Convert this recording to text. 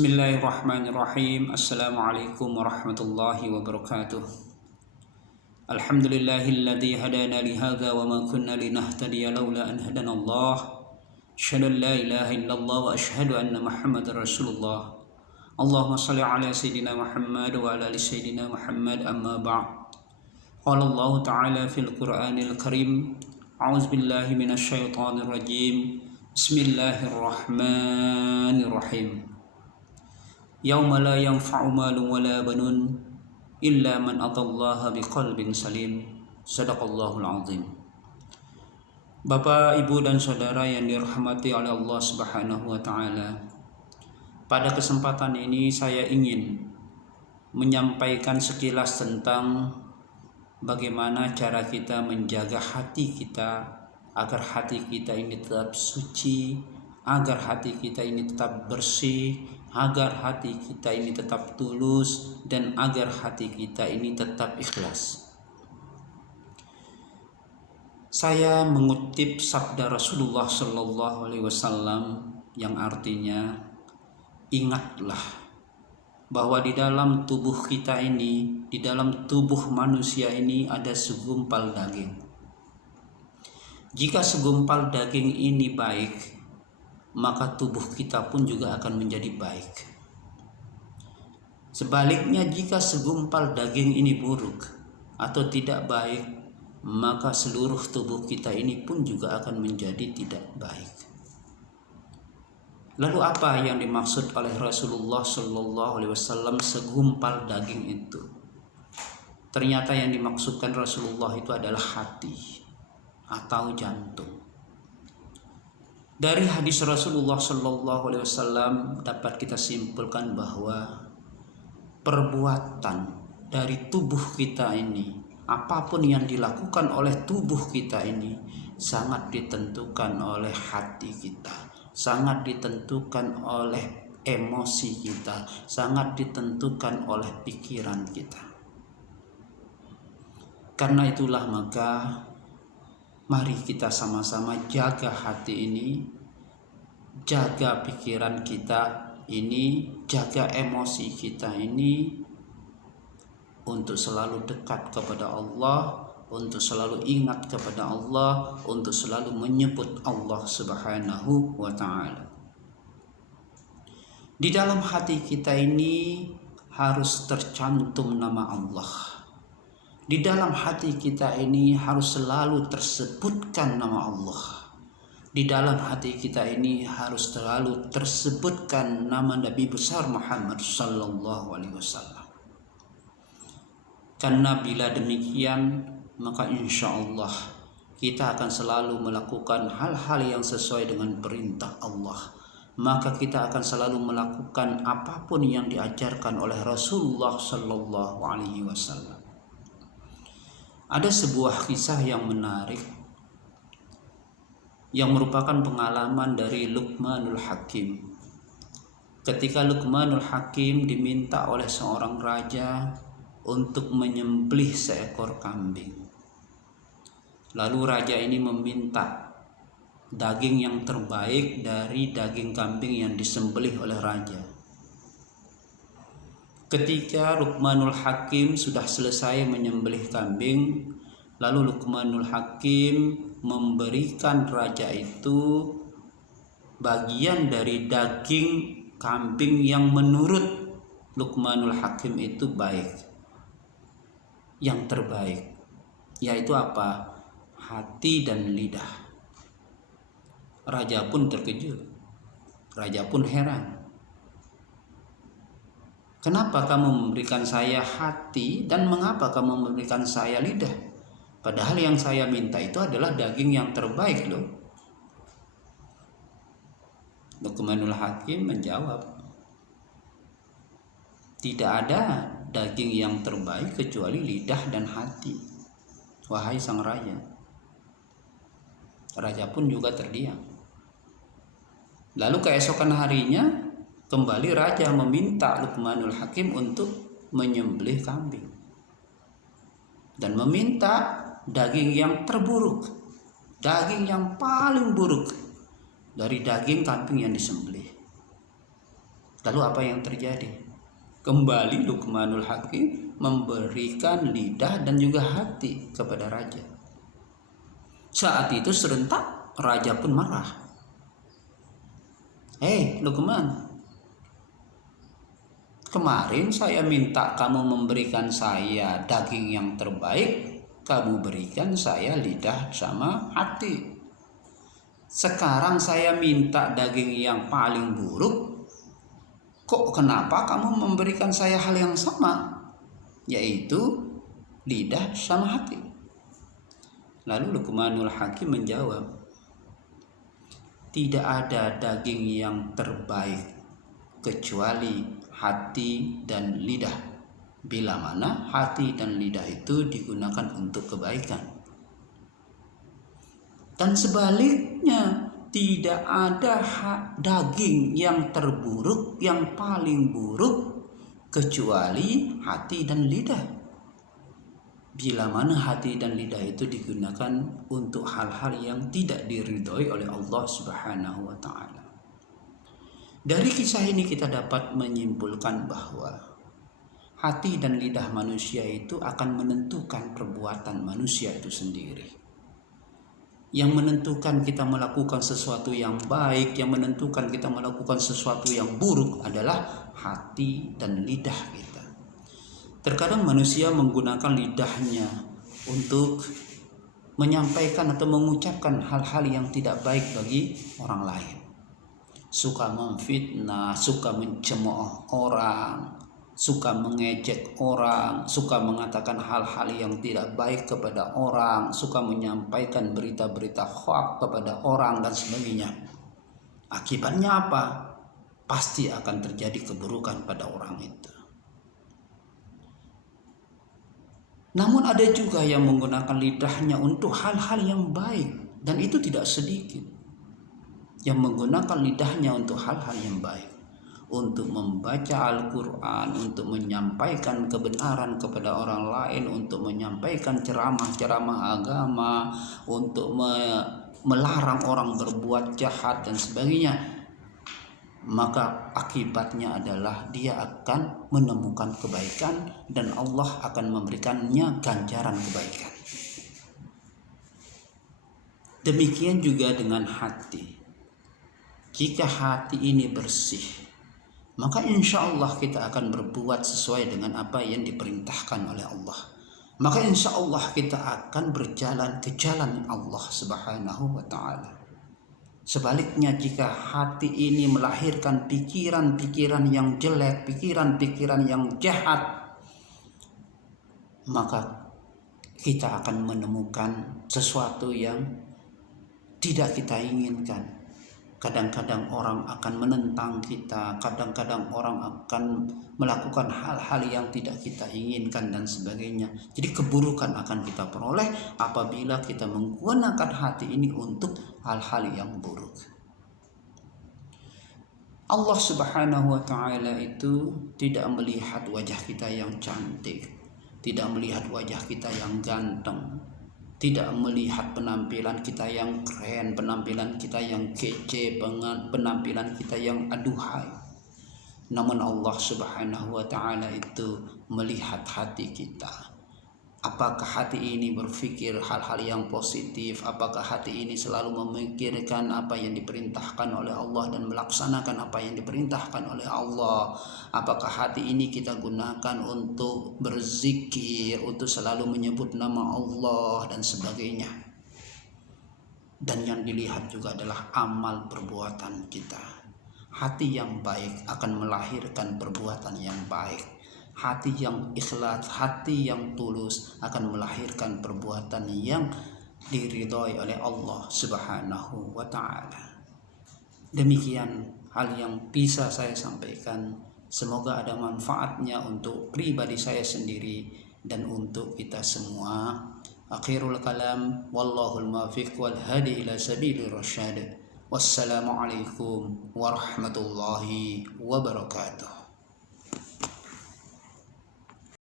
Bismillahirrahmanirrahim. Assalamualaikum warahmatullahi wabarakatuh. Alhamdulillahilladzi hadana li hadza wa ma kunna linahtadiya laula an hadana Allah. Asyhadu an la ilaha illallah wa asyhadu anna Muhammadar Rasulullah. Allahumma shalli ala sayidina Muhammad wa ala ali sayidina Muhammad, amma ba'd. Qala Allah ta'ala fil Qur'anil Karim. A'udzu billahi minasy syaithanir rajim. Bismillahirrahmanirrahim. Yauma la yanfa'u malun wala banun illa man atallaha biqalbin salim. Shadaqallahul azim. Bapak, Ibu dan saudara yang dirahmati oleh Allah Subhanahu wa taala. Pada kesempatan ini saya ingin menyampaikan sekilas tentang bagaimana cara kita menjaga hati kita agar hati kita ini tetap suci, agar hati kita ini tetap bersih, agar hati kita ini tetap tulus, dan agar hati kita ini tetap ikhlas. Saya mengutip sabda Rasulullah Shallallahu Alaihi Wasallam yang artinya, ingatlah bahwa di dalam tubuh kita ini, di dalam tubuh manusia ini ada segumpal daging. Jika segumpal daging ini baik, maka tubuh kita pun juga akan menjadi baik. Sebaliknya, jika segumpal daging ini buruk atau tidak baik, maka seluruh tubuh kita ini pun juga akan menjadi tidak baik. Lalu apa yang dimaksud oleh Rasulullah Shallallahu Alaihi Wasallam segumpal daging itu? Ternyata yang dimaksudkan Rasulullah itu adalah hati atau jantung. Dari hadis Rasulullah Shallallahu Alaihi Wasallam dapat kita simpulkan bahwa perbuatan dari tubuh kita ini, apapun yang dilakukan oleh tubuh kita ini, sangat ditentukan oleh hati kita, sangat ditentukan oleh emosi kita, sangat ditentukan oleh pikiran kita. Karena itulah maka mari kita sama-sama jaga hati ini, jaga pikiran kita ini, jaga emosi kita ini, untuk selalu dekat kepada Allah, untuk selalu ingat kepada Allah, untuk selalu menyebut Allah Subhanahu wa ta'ala. Di dalam hati kita ini harus tercantum nama Allah. Di dalam hati kita ini harus selalu tersebutkan nama Allah. Di dalam hati kita ini harus selalu tersebutkan nama Nabi besar Muhammad sallallahu alaihi wasallam. Karena bila demikian, maka insya Allah kita akan selalu melakukan hal-hal yang sesuai dengan perintah Allah. Maka kita akan selalu melakukan apapun yang diajarkan oleh Rasulullah sallallahu alaihi wasallam. Ada sebuah kisah yang menarik yang merupakan pengalaman dari Luqmanul Hakim. Ketika Luqmanul Hakim diminta oleh seorang raja untuk menyembelih seekor kambing. Lalu raja ini meminta daging yang terbaik dari daging kambing yang disembelih oleh raja. Ketika Luqmanul Hakim sudah selesai menyembelih kambing, lalu Luqmanul Hakim memberikan raja itu bagian dari daging kambing yang menurut Luqmanul Hakim itu baik, yang terbaik, yaitu apa? Hati dan lidah. Raja pun terkejut, raja pun heran. Kenapa kamu memberikan saya hati dan mengapa kamu memberikan saya lidah? Padahal yang saya minta itu adalah daging yang terbaik loh. Luqmanul Hakim menjawab, tidak ada daging yang terbaik kecuali lidah dan hati, wahai sang raja. Raja pun juga terdiam. Lalu keesokan harinya kembali raja meminta Luqmanul Hakim untuk menyembelih kambing dan meminta daging yang terburuk, daging yang paling buruk dari daging kambing yang disembelih. Lalu apa yang terjadi? Kembali Luqmanul Hakim memberikan lidah dan juga hati kepada raja. Saat itu serentak raja pun marah. Hei Luqman, kemarin saya minta kamu memberikan saya daging yang terbaik, kamu berikan saya lidah sama hati. Sekarang saya minta daging yang paling buruk, kok kenapa kamu memberikan saya hal yang sama, yaitu lidah sama hati? Lalu Luqmanul Hakim menjawab, tidak ada daging yang terbaik kecuali hati dan lidah, bila mana hati dan lidah itu digunakan untuk kebaikan. Dan sebaliknya, tidak ada daging yang terburuk, yang paling buruk kecuali hati dan lidah, bila mana hati dan lidah itu digunakan untuk hal-hal yang tidak diridhoi oleh Allah Subhanahu wa ta'ala. Dari kisah ini kita dapat menyimpulkan bahwa hati dan lidah manusia itu akan menentukan perbuatan manusia itu sendiri. Yang menentukan kita melakukan sesuatu yang baik, yang menentukan kita melakukan sesuatu yang buruk adalah hati dan lidah kita. Terkadang manusia menggunakan lidahnya untuk menyampaikan atau mengucapkan hal-hal yang tidak baik bagi orang lain. Suka memfitnah, suka mencemooh orang, suka mengejek orang, suka mengatakan hal-hal yang tidak baik kepada orang, suka menyampaikan berita-berita hoaks kepada orang dan sebagainya. Akibatnya apa? Pasti akan terjadi keburukan pada orang itu. Namun ada juga yang menggunakan lidahnya untuk hal-hal yang baik, dan itu tidak sedikit. Yang menggunakan lidahnya untuk hal-hal yang baik, untuk membaca Al-Quran, untuk menyampaikan kebenaran kepada orang lain, untuk menyampaikan ceramah-ceramah agama, untuk melarang orang berbuat jahat dan sebagainya. Maka akibatnya adalah dia akan menemukan kebaikan dan Allah akan memberikannya ganjaran kebaikan. Demikian juga dengan hati. Jika hati ini bersih, maka insya Allah kita akan berbuat sesuai dengan apa yang diperintahkan oleh Allah. Maka insya Allah kita akan berjalan ke jalan Allah Subhanahu wa ta'ala. Sebaliknya, jika hati ini melahirkan pikiran-pikiran yang jelek, pikiran-pikiran yang jahat, maka kita akan menemukan sesuatu yang tidak kita inginkan. Kadang-kadang orang akan menentang kita, kadang-kadang orang akan melakukan hal-hal yang tidak kita inginkan dan sebagainya. Jadi keburukan akan kita peroleh apabila kita menggunakan hati ini untuk hal-hal yang buruk. Allah Subhanahu wa ta'ala itu tidak melihat wajah kita yang cantik, tidak melihat wajah kita yang ganteng, tidak melihat penampilan kita yang keren, penampilan kita yang kece, penampilan kita yang aduhai. Namun Allah Subhanahu wa ta'ala itu melihat hati kita. Apakah hati ini berpikir hal-hal yang positif? Apakah hati ini selalu memikirkan apa yang diperintahkan oleh Allah dan melaksanakan apa yang diperintahkan oleh Allah? Apakah hati ini kita gunakan untuk berzikir, untuk selalu menyebut nama Allah dan sebagainya? Dan yang dilihat juga adalah amal perbuatan kita. Hati yang baik akan melahirkan perbuatan yang baik. Hati yang ikhlas, hati yang tulus akan melahirkan perbuatan yang diridhoi oleh Allah Subhanahu wa ta'ala. Demikian hal yang bisa saya sampaikan. Semoga ada manfaatnya untuk pribadi saya sendiri dan untuk kita semua. Akhirul kalam, wallahul muwaffiq wal hadi ila sabilir rasyad. Wassalamualaikum warahmatullahi wabarakatuh.